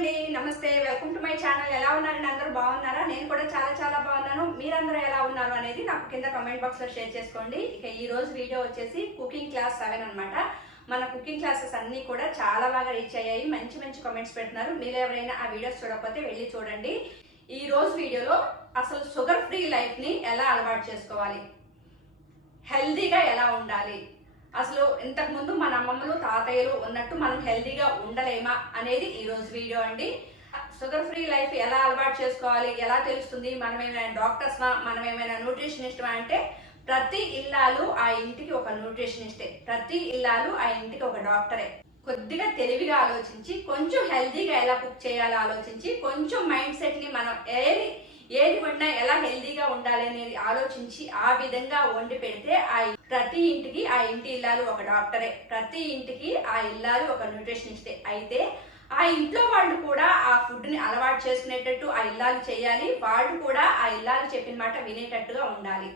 అండి నమస్తే welcome to my channel. ఎలా ఉన్నారండి? అందరూ బాగున్నారా? నేను కూడా చాలా చాలా బాగున్నాను. మీరందరూ ఎలా ఉన్నారు అనేది నాకు కింద కమెంట్ బాక్స్లో షేర్ చేసుకోండి. ఇక ఈ రోజు వీడియో వచ్చేసి కుకింగ్ క్లాస్ సెవెన్ అనమాట మన కుకింగ్ క్లాసెస్ అన్నీ కూడా చాలా బాగా రీచ్ అయ్యాయి. మంచి మంచి కమెంట్స్ పెడుతున్నారు. మీరు ఎవరైనా ఆ వీడియోస్ చూడకపోతే వెళ్ళి చూడండి. ఈ రోజు వీడియోలో అసలు షుగర్ ఫ్రీ లైఫ్ని ఎలా అలవాటు చేసుకోవాలి? హెల్దీగా ఎలా ఉండాలి? అసలు ఇంతకుముందు మన అమ్మమ్మలు తాతయ్యలు ఉన్నట్టు మనం హెల్దీగా ఉండలేమా అనేది ఈరోజు వీడియో అండి. షుగర్ ఫ్రీ లైఫ్ ఎలా అలవాటు చేసుకోవాలి ఎలా తెలుస్తుంది మనం ఏమైనా డాక్టర్స్మా మనం ఏమైనా న్యూట్రిషనిస్ట్మా అంటే ప్రతి ఇల్లాలు ఆ ఇంటికి ఒక న్యూట్రిషనిస్టే. ప్రతి ఇల్లాలు ఆ ఇంటికి ఒక డాక్టరే. కొద్దిగా తెలివిగా ఆలోచించి కొంచెం హెల్దీగా ఎలా కుక్ చేయాలో ఆలోచించి కొంచెం మైండ్ సెట్ని మనం ఏది ఏది వండినా ఎలా హెల్దీగా ఉండాలి అనేది ఆలోచించి ఆ విధంగా వండి పెడితే ఆ ప్రతి ఇంటికి ఆ ఇంటి ఇల్లాలు ఒక డాక్టరే ప్రతి ఇంటికి ఆ ఇల్లాలు ఒక న్యూట్రిషనిస్టే. అయితే ఆ ఇంట్లో వాళ్ళు కూడా ఆ ఫుడ్ని అలవాటు చేసుకునేటట్టు ఆ ఇల్లాలు చేయాలి. వాళ్ళు కూడా ఆ ఇల్లాలు చెప్పిన మాట వినేటట్టుగా ఉండాలి.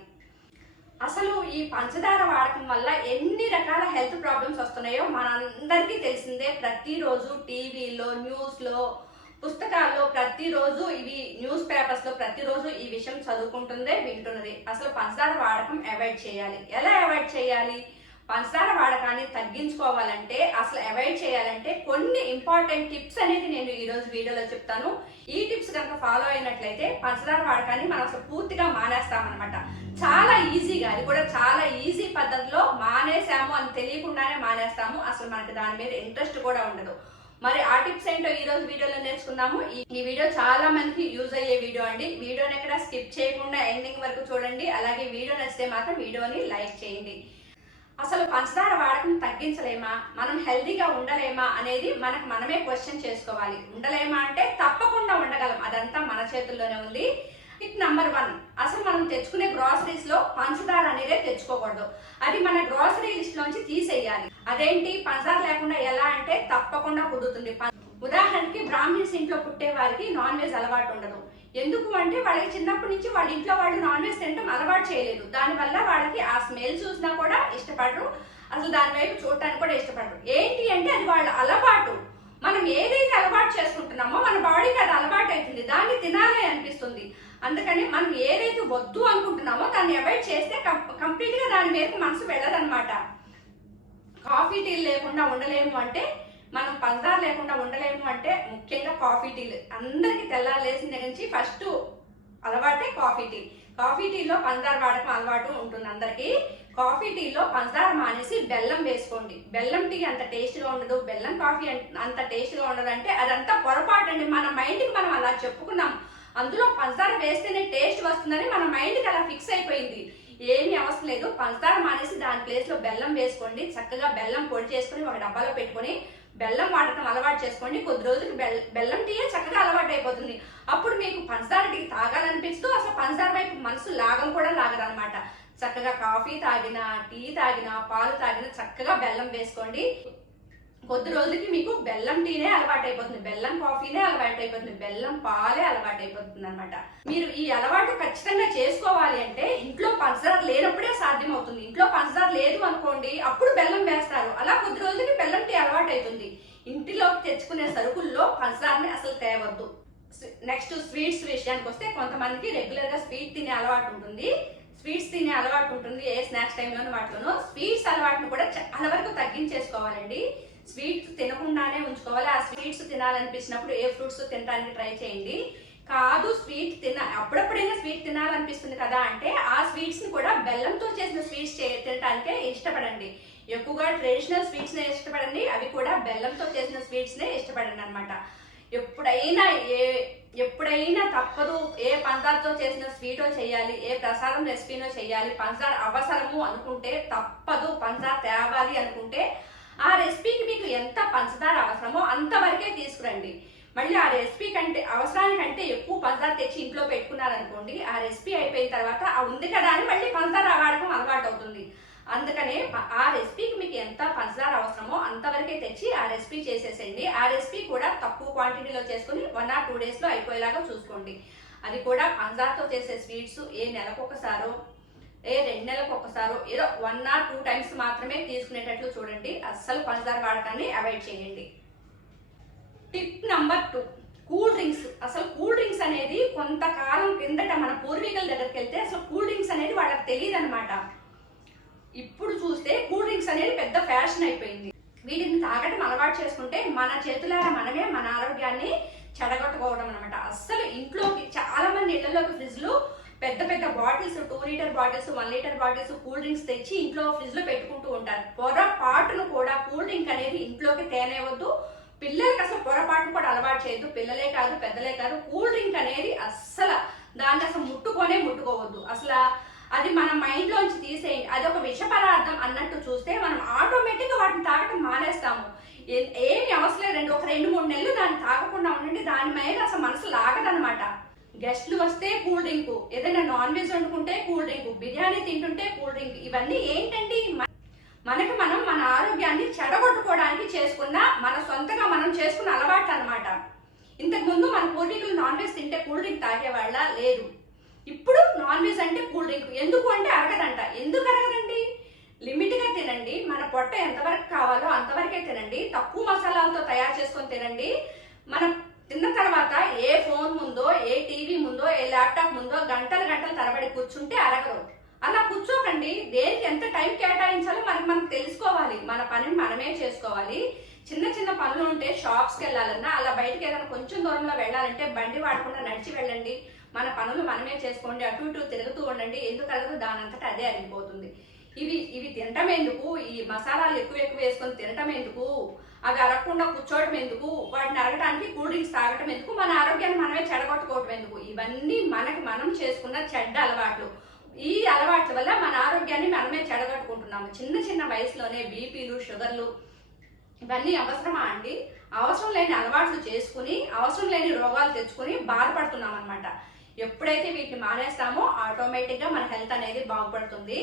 అసలు ఈ పంచదార వాడకం వల్ల ఎన్ని రకాల హెల్త్ ప్రాబ్లమ్స్ వస్తున్నాయో మనందరికీ తెలిసిందే. ప్రతిరోజు టీవీలో న్యూస్లో పుస్తకాల్లో ప్రతిరోజు ఇవి న్యూస్ పేపర్స్లో ప్రతిరోజు ఈ విషయం చదువుకుంటుందే వింటున్నది. అసలు పంచదార వాడకం అవాయిడ్ చేయాలి. ఎలా అవాయిడ్ చేయాలి? పంచదార వాడకాన్ని తగ్గించుకోవాలంటే అసలు అవాయిడ్ చేయాలంటే కొన్ని ఇంపార్టెంట్ టిప్స్ అనేది నేను ఈరోజు వీడియోలో చెప్తాను. ఈ టిప్స్ కనుక ఫాలో అయినట్లయితే పంచదార వాడకాన్ని మనం అసలు పూర్తిగా మానేస్తామన్నమాట. చాలా ఈజీగా అది కూడా చాలా ఈజీ పద్ధతిలో మానేసాము అని తెలియకుండానే మానేస్తాము. అసలు మనకి దాని మీద ఇంట్రెస్ట్ కూడా ఉండదు. మరి ఆ టిప్స్ ఏంటో ఈ రోజు వీడియోలో నేర్చుకుందాము. ఈ- వీడియో చాలా మందికి యూజ్ అయ్యే వీడియో అండి. వీడియోని ఎక్కడ స్కిప్ చేయకుండా ఎండింగ్ వరకు చూడండి. అలాగే వీడియో నచ్చితే మాత్రం వీడియోని లైక్ చేయండి. అసలు పంచదార వాడకం తగ్గించలేమా? మనం హెల్దీగా ఉండలేమా అనేది మనకు మనమే క్వశ్చన్ చేసుకోవాలి. ఉండలేమా అంటే తప్పకుండా ఉండగలం. అదంతా మన చేతుల్లోనే ఉంది. టిప్ నంబర్ వన్ అసలు మనం తెచ్చుకునే గ్రాసరీస్లో పంచదార అనేదే తెచ్చుకోకూడదు. అది మన గ్రాసరీ లిస్ట్ లోంచి తీసేయాలి. అదేంటి? పంచదార లేకుండా ఎలా అంటే తప్పకుండా కుదురుతుంది. ఉదాహరణకి బ్రాహ్మిన్స్ ఇంట్లో పుట్టే వారికి నాన్ వెజ్ అలవాటు ఉండదు. ఎందుకు అంటే వాళ్ళకి చిన్నప్పటి నుంచి వాళ్ళ ఇంట్లో వాళ్ళు నాన్ వెజ్ తినడం అలవాటు చేయలేదు. దానివల్ల వాళ్ళకి ఆ స్మెల్ చూసినా కూడా ఇష్టపడరు. అసలు దాని వైపు చూడటానికి కూడా ఇష్టపడరు. ఏంటి అంటే అది వాళ్ళ అలవాటు. మనం ఏదైతే అలవాటు చేసుకుంటున్నామో మన బాడీకి అది అలవాటు అవుతుంది. దాన్ని తినాలి అనిపిస్తుంది. అందుకని మనం ఏదైతే వద్దు అనుకుంటున్నామో దాన్ని అవాయిడ్ చేస్తే కంప్లీట్గా దాని మీదకి మనసు వెళ్ళదన్నమాట. కాఫీ టీ లేకుండా ఉండలేము అంటే మనం పంచదార లేకుండా ఉండలేము అంటే ముఖ్యంగా కాఫీ టీలు అందరికి తెల్లారి లేచిన దగ్గర నుంచి ఫస్ట్ అలవాటే కాఫీ టీ. కాఫీ టీలో పంచదార వాడకం అలవాటు ఉంటుంది అందరికీ. కాఫీ టీలో పంచదార మానేసి బెల్లం వేసుకోండి. బెల్లం టీ అంత టేస్ట్గా ఉండదు. బెల్లం కాఫీ అంత- అంత ఉండదు అంటే అదంతా పొరపాటు అండి. మన మైండ్కి మనం అలా చెప్పుకున్నాం. అందులో పంచదార వేస్తేనే టేస్ట్ వస్తుందని మన మైండ్కి అలా ఫిక్స్ అయిపోయింది. ఏమీ అవసరం లేదు. పంచదార మానేసి దాని ప్లేస్లో బెల్లం వేసుకోండి. చక్కగా బెల్లం పొడి చేసుకొని ఒక డబ్బాలో పెట్టుకొని బెల్లం వాడటం అలవాటు చేసుకోండి. కొద్ది రోజులు బెల్ బెల్లం టీయే చక్కగా అలవాటు అయిపోతుంది అప్పుడు మీకు పంచదార టీ తాగాలనిపిస్తూ అసలు పంచదార వైపు మనసు లాగం కూడా లాగదనమాట చక్కగా కాఫీ తాగినా టీ తాగినా పాలు తాగినా చక్కగా బెల్లం వేసుకోండి. కొద్ది రోజులకి మీకు బెల్లం టీనే అలవాటు అయిపోతుంది బెల్లం కాఫీనే అలవాటు అయిపోతుంది బెల్లం పాలే అలవాటు అయిపోతుంది అనమాట మీరు ఈ అలవాటు ఖచ్చితంగా చేసుకోవాలి అంటే ఇంట్లో పంచదార లేనప్పుడే సాధ్యం అవుతుంది ఇంట్లో పంచదార లేదు అనుకోండి అప్పుడు బెల్లం వేస్తారు. అలా కొద్ది రోజులకి బెల్లం టీ అలవాటు అవుతుంది ఇంటిలోకి తెచ్చుకునే సరుకుల్లో పంచదారని అసలు తేవద్దు. నెక్స్ట్ స్వీట్స్ విషయానికి వస్తే కొంతమందికి రెగ్యులర్గా స్వీట్ తినే అలవాటు ఉంటుంది. స్వీట్స్ తినే అలవాటు ఉంటుంది ఏ స్నాక్స్ టైంలోనూ వాటిలోనూ. స్వీట్స్ అలవాటును కూడా చాలా వరకు తగ్గించేసుకోవాలండి. స్వీట్స్ తినకుండానే ఉంచుకోవాలి. ఆ స్వీట్స్ తినాలనిపించినప్పుడు ఏ ఫ్రూట్స్ తినడానికి ట్రై చేయండి. కాదు స్వీట్ తిన అప్పుడప్పుడైనా స్వీట్ తినాలనిపిస్తుంది కదా అంటే ఆ స్వీట్స్ని కూడా బెల్లంతో చేసిన స్వీట్స్ తినడానికే ఇష్టపడండి. ఎక్కువగా ట్రెడిషనల్ స్వీట్స్ నే ఇష్టపడండి. అవి కూడా బెల్లంతో చేసిన స్వీట్స్ నే ఇష్టపడండి అనమాట ఎప్పుడైనా ఏ ఎప్పుడైనా తప్పదు ఏ పంచదారతో చేసిన స్వీటో చేయాలి ఏ ప్రసాదం రెసిపీనో చేయాలి పంచదార అవసరము అనుకుంటే తప్పదు. పంచదార తేవాలి అనుకుంటే ఆ రెసిపీకి మీకు ఎంత పంచదార అవసరమో అంతవరకే తీసుకురండి. మళ్ళీ ఆ రెసిపీ కంటే అవసరానికంటే ఎక్కువ పంచదార తెచ్చి ఇంట్లో పెట్టుకున్నారనుకోండి ఆ రెసిపీ అయిపోయిన తర్వాత ఆ ఉంది కదా అని మళ్ళీ పంచదార వాడకం అలవాటు అవుతుంది అందుకనే ఆ రెసిపీకి మీకు ఎంత పంచదార అవసరమో అంతవరకే తెచ్చి ఆ రెసిపీ చేసేసేయండి. ఆ రెసిపీ కూడా తక్కువ క్వాంటిటీలో చేసుకుని వన్ ఆర్ టూ డేస్లో అయిపోయేలాగా చూసుకోండి. అది కూడా పంచదారతో చేసే స్వీట్స్ ఏ నెలకొకసారో ఏ రెండు నెలలకు ఒకసారో ఏదో వన్ ఆర్ టూ టైమ్స్ మాత్రమే తీసుకునేటట్లు చూడండి. అస్సలు పంచదార వాడకాన్ని అవాయిడ్ చేయండి. Tip number two cool drinks అసలు కూల్ డ్రింక్స్ అనేది కొంతకాలం కిందట మన పూర్వీకుల దగ్గరికి వెళ్తే అసలు కూల్ డ్రింక్స్ అనేది వాళ్ళకి తెలియదు అనమాట ఇప్పుడు చూస్తే కూల్ డ్రింక్స్ అనేది పెద్ద ఫ్యాషన్ అయిపోయింది. వీటిని తాగడం అలవాటు చేసుకుంటే మన చేతులారా మనమే మన ఆరోగ్యాన్ని చెడగొట్టుకోవడం అనమాట అస్సలు ఇంట్లోకి చాలా మంది ఇళ్ళలోకి ఫ్రిడ్జ్లు పెద్ద పెద్ద bottles two litre bottles one litre bottles cool drinks తెచ్చి ఇంట్లో ఫ్రిడ్జ్లో పెట్టుకుంటూ ఉంటారు. పొరపాటును కూడా కూల్ డ్రింక్ అనేది ఇంట్లోకి తేనేవద్దు పిల్లలకి అసలు పొరపాటును కూడా అలవాటు చేయొద్దు. పిల్లలే కాదు పెద్దలే కాదు కూల్ డ్రింక్ అనేది అస్సలు దాన్ని అసలు ముట్టుకొనే ముట్టుకోవద్దు. అసలు అది మన మైండ్లోంచి తీసేయండి అది ఒక విష పదార్థం అన్నట్టు చూస్తే మనం ఆటోమేటిక్గా వాటిని తాగటం మానేస్తాము. ఏమి అవసరం లేదండి ఒక రెండు మూడు నెలలు దాన్ని తాగకుండా ఉండండి దాని మీద అసలు మనసు లాగదనమాట గెస్ట్లు వస్తే కూల్ డ్రింక్ ఏదైనా నాన్ వెజ్ వండుకుంటే కూల్ డ్రింక్ బిర్యానీ తింటుంటే కూల్ డ్రింక్ ఇవన్నీ ఏంటండి? మనకి మనం మన ఆరోగ్యాన్ని చెడగొట్టుకోవడానికి చేసుకున్న మన సొంతగా మనం చేసుకున్న అలవాటు అనమాట ఇంతకు ముందు మన పూర్వీకులు నాన్ వెజ్ తింటే కూల్ డ్రింక్ తాగేవాళ్ళ లేదు ఇప్పుడు నాన్ వెజ్ అంటే కూల్ డ్రింక్. ఎందుకు అంటే అరగదంట. ఎందుకు అరగదండి? లిమిట్గా తినండి. మన పొట్ట ఎంతవరకు కావాలో అంతవరకే తినండి. తక్కువ మసాలాలతో తయారు చేసుకొని తినండి. మనం తిన్న తర్వాత ఏ ఫోన్ ముందో ఏ టీవీ ముందో ఏ ల్యాప్టాప్ ముందో గంటలు గంటలు తరబడి కూర్చుంటే అరగదు. అలా కూర్చోకండి. దేనికి ఎంత టైం కేటాయించాలో మనకి మనం తెలుసుకోవాలి. మన పనిని మనమే చేసుకోవాలి. చిన్న చిన్న పనులు ఉంటే షాప్స్కి వెళ్ళాలన్నా అలా బయటకి ఏదైనా కొంచెం దూరంలో వెళ్ళాలంటే బండి వాడకుండా నడిచి వెళ్ళండి. మన పనులు మనమే చేసుకోండి. అటు ఇటు తిరుగుతూ ఉండండి. ఎందుకు అరగదు? దానంతటా అదే అరిగిపోతుంది. ఇవి ఇవి తినటం ఎందుకు? ఈ మసాలాలు ఎక్కువ ఎక్కువ వేసుకొని తినటం ఎందుకు? అవి అరగకుండా కూర్చోవడం ఎందుకు? వాటిని అరగడానికి కూల్ డ్రింక్స్ తాగటం ఎందుకు? మన ఆరోగ్యాన్ని మనమే చెడగొట్టుకోవటం ఎందుకు? ఇవన్నీ మనకి మనం చేసుకున్న చెడ్డ అలవాట్లు. ఈ అలవాట్ల వల్ల మన ఆరోగ్యాన్ని మనమే చెడగొట్టుకుంటున్నాము. చిన్న చిన్న వయసులోనే బీపీలు షుగర్లు ఇవన్నీ అవసరమా అండి? అవసరం లేని అలవాట్లు చేసుకుని అవసరం లేని రోగాలు తెచ్చుకుని బాధపడుతున్నాం అనమాట ఎప్పుడైతే వీటిని మానేస్తామో ఆటోమేటిక్గా మన హెల్త్ అనేది బాగుపడుతుంది.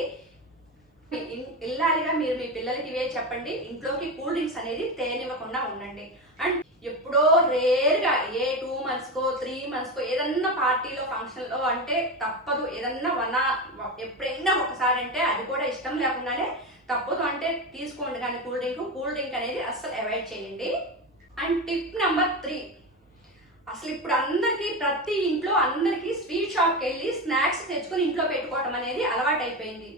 ఇల్లాలిగా మీరు మీ పిల్లలకి ఇవే చెప్పండి. ఇంట్లోకి కూల్ డ్రింక్స్ అనేది తేనివ్వకుండా ఉండండి. అండ్ ఎప్పుడో రేర్గా ఏ టూ మంత్స్కో త్రీ మంత్స్కో ఏదన్నా పార్టీలో ఫంక్షన్లో అంటే తప్పదు. ఏదన్నా వన్ ఎప్పుడైనా ఒకసారి అంటే అది కూడా ఇష్టం లేకుండానే తప్పదు. అంటే తీసుకోండి కానీ కూల్ డ్రింక్. కూల్ డ్రింక్ అనేది అస్సలు అవాయిడ్ చేయండి. And tip number three. అసలు ఇప్పుడు అందరికీ ప్రతి ఇంట్లో అందరికీ స్వీట్ షాప్కి వెళ్ళి స్నాక్స్ తెచ్చుకొని ఇంట్లో పెట్టుకోవడం అనేది అలవాటు అయిపోయింది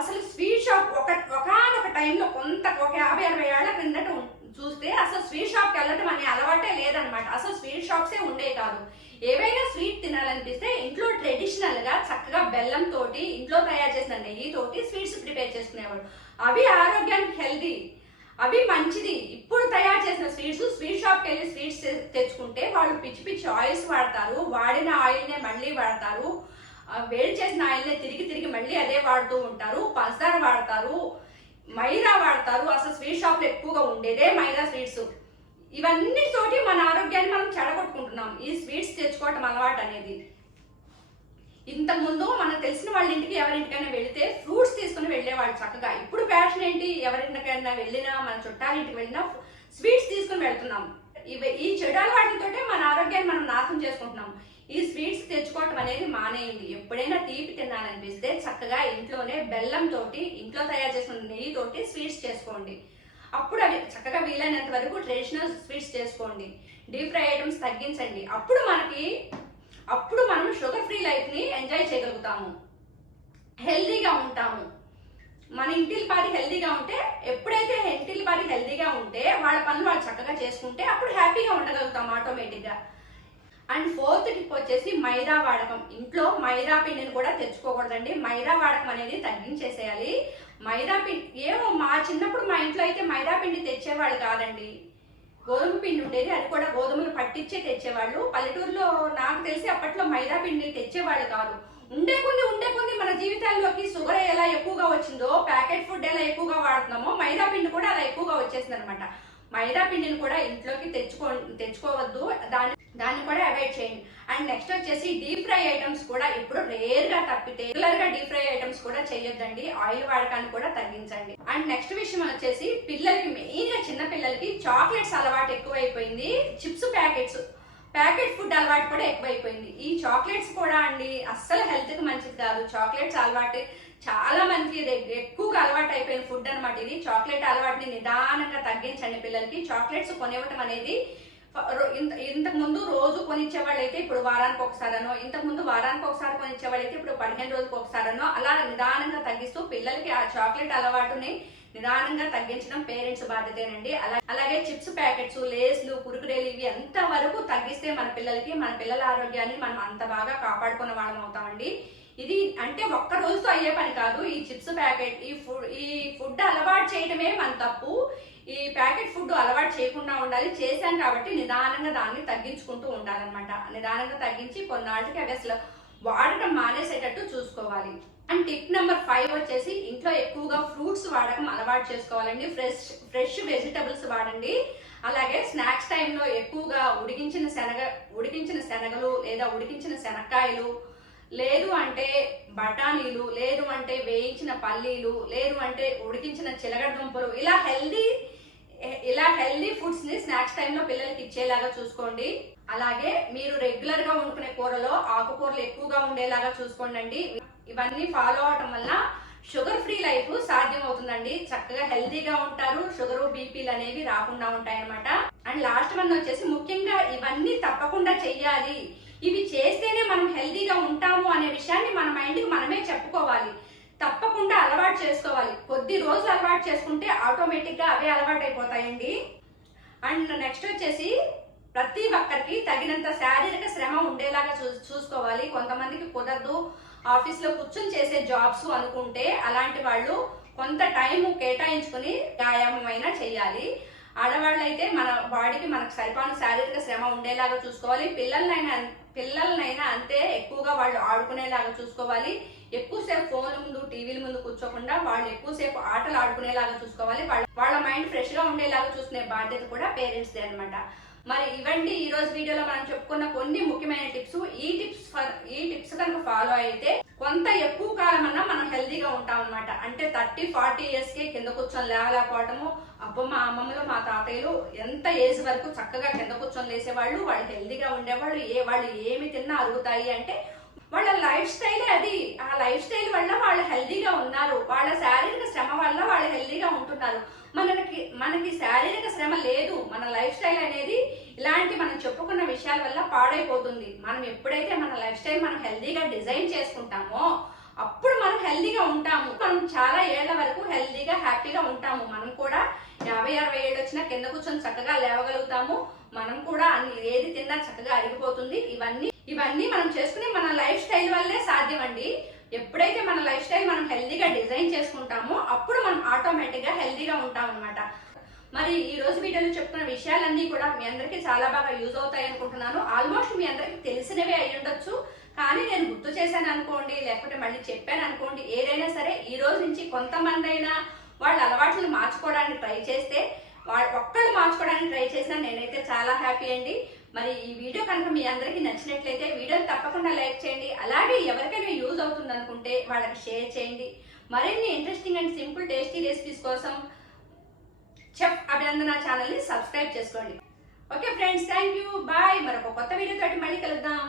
అసలు స్వీట్ షాప్ ఒక ఒకనొక టైంలో కొంత ఒక యాభై అరవై ఏళ్ళ క్రిందట చూస్తే అసలు స్వీట్ షాప్కి వెళ్ళడం అనే అలవాటే లేదనమాట అసలు స్వీట్ షాప్సే ఉండే కాదు. ఏవైనా స్వీట్ తినాలనిపిస్తే ఇంట్లో ట్రెడిషనల్గా చక్కగా బెల్లం తోటి ఇంట్లో తయారు చేసిన నెయ్యి తోటి స్వీట్స్ ప్రిపేర్ చేసుకునేవాడు. అవి ఆరోగ్యానికి హెల్దీ అవి మంచిది. ఇప్పుడు తయారు చేసిన స్వీట్స్ స్వీట్ షాప్కి వెళ్ళి స్వీట్స్ తెచ్చుకుంటే వాళ్ళు పిచ్చి పిచ్చి ఆయిల్స్ వాడతారు. వాడిన ఆయిల్నే మళ్ళీ వాడతారు. వేడి చేసిన ఆయిల్నే తిరిగి తిరిగి మళ్ళీ అదే వాడుతూ ఉంటారు. పంచదార వాడతారు. మైదా వాడతారు. అసలు స్వీట్ షాప్లో ఎక్కువగా ఉండేదే మైదా స్వీట్స్. ఇవన్నిటితోటి మన ఆరోగ్యాన్ని మనం చెడగొట్టుకుంటున్నాం. ఈ స్వీట్స్ తెచ్చుకోవటం అలవాటు అనేది. ఇంతకుముందు మనకు తెలిసిన వాళ్ళ ఇంటికి ఎవరింటికైనా వెళితే ఫ్రూట్స్ తీసుకుని వెళ్ళేవాళ్ళు చక్కగా. ఇప్పుడు ఫ్యాషన్ ఏంటి? ఎవరింటికైనా వెళ్ళినా మన చుట్టాలింటికి వెళ్ళినా స్వీట్స్ తీసుకుని వెళ్తున్నాం. ఇవి ఈ చెడు అలవాట్లతోటే మన ఆరోగ్యాన్ని మనం నాశనం చేసుకుంటున్నాం. ఈ స్వీట్స్ అనేది మానేయండి. ఎప్పుడైనా తీపి తినాలనిపిస్తే చక్కగా ఇంట్లోనే బెల్లం తోటి ఇంట్లో తయారు చేసిన నెయ్యి తోటి స్వీట్స్ చేసుకోండి. అప్పుడు అవి చక్కగా వీలైనంత వరకు ట్రెడిషనల్ స్వీట్స్ చేసుకోండి. డీప్ ఫ్రై ఐటమ్స్ తగ్గించండి. అప్పుడు మనకి అప్పుడు మనం షుగర్ ఫ్రీ లైఫ్ని ఎంజాయ్ చేయగలుగుతాము. హెల్దీగా ఉంటాము. మన ఇంటిల పాటి హెల్దీగా ఉంటే ఎప్పుడైతే ఇంటిల పాటి హెల్దీగా ఉంటే వాళ్ళ పనులు వాళ్ళు చక్కగా చేసుకుంటే అప్పుడు హ్యాపీగా ఉండగలుగుతాం ఆటోమేటిక్గా అండ్ ఫోర్త్ టిప్ వచ్చేసి మైదా వాడకం. ఇంట్లో మైదా పిండిని కూడా తెచ్చుకోకూడదండి. మైదా వాడకం అనేది తగ్గించేసేయాలి. మైదా పిండి ఏమో మా చిన్నప్పుడు మా ఇంట్లో అయితే మైదా పిండి తెచ్చేవాళ్ళు కాదండి. గోధుమ పిండి ఉండేది. అది కూడా గోధుమలు పట్టించే తెచ్చేవాళ్ళు. పల్లెటూరులో నాకు తెలిసి అప్పట్లో మైదా పిండి తెచ్చేవాళ్ళు కాదు. ఉండే కొన్ని ఉండే కొన్ని మన జీవితాల్లోకి షుగర్ ఎలా ఎక్కువగా వచ్చిందో ప్యాకెట్ ఫుడ్ ఎలా ఎక్కువగా వాడుతున్నామో మైదా పిండి కూడా అలా ఎక్కువగా వచ్చేసింది అనమాట మైదా పిండిని కూడా ఇంట్లోకి తెచ్చుకో తెచ్చుకోవద్దు. దాని దాన్ని కూడా అవాయిడ్ చేయండి. అండ్ నెక్స్ట్ వచ్చేసి డీప్ ఫ్రై ఐటమ్స్ కూడా ఇప్పుడు రేర్గా తప్పితే రెగ్యులర్గా డీప్ ఫ్రై ఐటమ్స్ కూడా చేయొద్దండి. ఆయిల్ వాడకాన్ని కూడా తగ్గించండి. అండ్ నెక్స్ట్ విషయం వచ్చేసి పిల్లలకి మెయిన్గా చిన్న పిల్లలకి చాక్లెట్స్ అలవాటు ఎక్కువైపోయింది. చిప్స్ ప్యాకెట్స్ ప్యాకెట్ ఫుడ్ అలవాటు కూడా ఎక్కువైపోయింది. ఈ చాక్లెట్స్ కూడా అండి అస్సలు హెల్త్కి మంచిది కాదు. చాక్లెట్స్ అలవాటు చాలా మందికి ఎక్కువగా అలవాటు అయిపోయిన ఫుడ్ అనమాట ఇది. చాక్లెట్ అలవాటుని నిదానంగా తగ్గించండి పిల్లలకి. చాక్లెట్స్ కొనివ్వటం అనేది ఇంత ఇంతకు ముందు రోజు కొనిచ్చే వాళ్ళైతే ఇప్పుడు వారానికి ఒకసారనో ఇంతకు ముందు వారానికి ఒకసారి కొనిచ్చేవాళ్ళు అయితే ఇప్పుడు పదిహేను రోజులకు ఒకసారనో అలా నిదానంగా తగ్గిస్తూ పిల్లలకి ఆ చాక్లెట్ అలవాటుని నిదానంగా తగ్గించడం పేరెంట్స్ బాధ్యతేనండి. అలా అలాగే చిప్స్ ప్యాకెట్స్ లేస్లు కురుకురేలు ఇవి ఎంత వరకు తగ్గిస్తే మన పిల్లలకి మన పిల్లల ఆరోగ్యాన్ని మనం అంత బాగా కాపాడుకున్న వాళ్ళం అవుతామండి. ఇది అంటే ఒక్క రోజుతో అయ్యే పని కాదు. ఈ చిప్స్ ప్యాకెట్ ఈ ఫుడ్ ఈ ఫుడ్ అలవాటు చేయడమే మన తప్పు. ఈ ప్యాకెట్ ఫుడ్ అలవాటు చేయకుండా ఉండాలి చేశాం కాబట్టి నిదానంగా దాన్ని తగ్గించుకుంటూ ఉండాలన్నమాట. నిదానంగా తగ్గించి కొన్నాళ్ళకి అవి అసలు వాడటం మానేసేటట్టు చూసుకోవాలి. అండ్ టిప్ నెంబర్ ఫైవ్ వచ్చేసి ఇంట్లో ఎక్కువగా ఫ్రూట్స్ వాడకం అలవాటు చేసుకోవాలండి. ఫ్రెష్ ఫ్రెష్ వెజిటబుల్స్ వాడండి. అలాగే స్నాక్స్ టైంలో ఎక్కువగా ఉడికించిన శనగ ఉడికించిన శనగలు లేదా ఉడికించిన శనక్కాయలు లేదు అంటే బఠానీలు లేదు అంటే వేయించిన పల్లీలు లేదు అంటే ఉడికించిన చిలగడ దుంపలు ఇలా హెల్దీ ఇలా హెల్దీ ఫుడ్స్ని స్నాక్స్ టైంలో పిల్లలకి ఇచ్చేలాగా చూసుకోండి. అలాగే మీరు రెగ్యులర్గా వండుకునే కూరలో ఆకుకూరలు ఎక్కువగా ఉండేలాగా చూసుకోండి ఇవన్నీ ఫాలో అవటం వల్ల షుగర్ ఫ్రీ లైఫ్ సాధ్యం అవుతుందండి చక్కగా హెల్తీగా ఉంటారు. షుగర్ బీపీలు అనేవి రాకుండా ఉంటాయి అనమాట అండ్ లాస్ట్ వన్ వచ్చేసి ముఖ్యంగా ఇవన్నీ తప్పకుండా చెయ్యాలి. ఇవి చేస్తేనే మనం హెల్తీగా ఉంటాము అనే విషయాన్ని మన మైండ్కి మనమే చెప్పుకోవాలి. తప్పకుండా అలవాటు చేసుకోవాలి. కొద్ది రోజులు అలవాటు చేసుకుంటే ఆటోమేటిక్గా అవే అలవాటు అయిపోతాయండి అండ్ నెక్స్ట్ వచ్చేసి ప్రతి ఒక్కరికి తగినంత శారీరక శ్రమ ఉండేలాగా చూ చూసుకోవాలి. కొంతమందికి కుదరదు. ఆఫీస్లో కూర్చొని చేసే జాబ్స్ అనుకుంటే అలాంటి వాళ్ళు కొంత టైం కేటాయించుకుని వ్యాయామం అయినా చేయాలి. ఆడవాళ్ళైతే మన బాడీకి మనకు సరిపాను శారీరక శ్రమ ఉండేలాగా చూసుకోవాలి. పిల్లలనైనా పిల్లలనైనా అంతే ఎక్కువగా వాళ్ళు ఆడుకునేలాగా చూసుకోవాలి. ఎక్కువసేపు ఫోన్ ముందు టీవీల ముందు కూర్చోకుండా వాళ్ళు ఎక్కువసేపు ఆటలు ఆడుకునేలాగా చూసుకోవాలి. వాళ్ళ వాళ్ళ మైండ్ ఫ్రెష్గా ఉండేలాగా చూసుకునే బాధ్యత కూడా పేరెంట్స్దే అనమాట మరి ఇవండి ఈ రోజు వీడియోలో మనం చెప్పుకున్న కొన్ని ముఖ్యమైన టిప్స్ ఈ టిప్స్ ఫర్- ఈ టిప్స్ కనుక ఫాలో అయితే కొంత ఎక్కువ కాలం అన్నా మనం హెల్దీగా ఉంటాం అనమాట అంటే థర్టీ ఫార్టీ ఇయర్స్కి కింద కూర్చొని లేవలేకపోవటము అబ్బో మా అమ్మమ్మలు మా తాతయ్యలు ఎంత ఏజ్ వరకు చక్కగా కింద కూర్చొని లేసేవాళ్ళు వాళ్ళు హెల్దీగా ఉండేవాళ్ళు ఏ వాళ్ళు ఏమి తిన్నా అరుగుతాయి అంటే వాళ్ళ లైఫ్ స్టైల్ అది. ఆ లైఫ్ స్టైల్ వల్ల వాళ్ళు హెల్దీగా ఉన్నారు. వాళ్ళ శారీరక శ్రమ వల్ల వాళ్ళు హెల్దీగా ఉంటున్నారు. మనకి మనకి శారీరక శ్రమ లేదు. మన లైఫ్ స్టైల్ అనేది ఇలాంటి మనం చెప్పుకున్న విషయాల వల్ల పాడైపోతుంది. మనం ఎప్పుడైతే మన లైఫ్ స్టైల్ మనం హెల్దీగా డిజైన్ చేసుకుంటామో అప్పుడు మనం హెల్దీగా ఉంటాము. మనం చాలా ఏళ్ళ వరకు హెల్దీగా హ్యాపీగా ఉంటాము. మనం కూడా యాభై అరవై ఏళ్ళు వచ్చినా కింద కూర్చొని చక్కగా లేవగలుగుతాము. మనం కూడా అన్ని ఏది తిన్నా చక్కగా అరిగిపోతుంది. ఇవన్నీ ఇవన్నీ మనం చేసుకునే మన లైఫ్ స్టైల్ వల్లే సాధ్యం అండి ఎప్పుడైతే మన లైఫ్ స్టైల్ మనం హెల్దీగా డిజైన్ చేసుకుంటామో అప్పుడు మనం ఆటోమేటిక్గా హెల్దీగా ఉంటాం అనమాట మరి ఈ రోజు వీడియోలో చెప్తున్న విషయాలన్నీ కూడా మీ అందరికీ చాలా బాగా యూజ్ అవుతాయి అనుకుంటున్నాను. ఆల్మోస్ట్ మీ అందరికీ తెలిసినవే అయి ఉండొచ్చు. కానీ నేను గుర్తు చేశాను అనుకోండి లేకపోతే మళ్ళీ చెప్పాను అనుకోండి ఏదైనా సరే ఈ రోజు నుంచి కొంతమంది అయినా వాళ్ళ అలవాట్లను మార్చుకోవడానికి ట్రై చేస్తే వాళ్ళ ఒక్కళ్ళు మార్చుకోవడానికి ట్రై చేసినా నేనైతే చాలా హ్యాపీ అండి. మరి ఈ వీడియో కనుక మీ అందరికీ నచ్చినట్లయితే వీడియోని తప్పకుండా లైక్ చేయండి. అలాగే ఎవరికైనా యూజ్ అవుతుంది అనుకుంటే వాళ్ళకి షేర్ చేయండి. మరిన్ని interesting and simple tasty recipes కోసం చెఫ్ అభినందన ఛానల్ని సబ్స్క్రైబ్ చేసుకోండి. Okay friends thank you bye మరొక కొత్త వీడియో తోటి మళ్ళీ కలుద్దాం.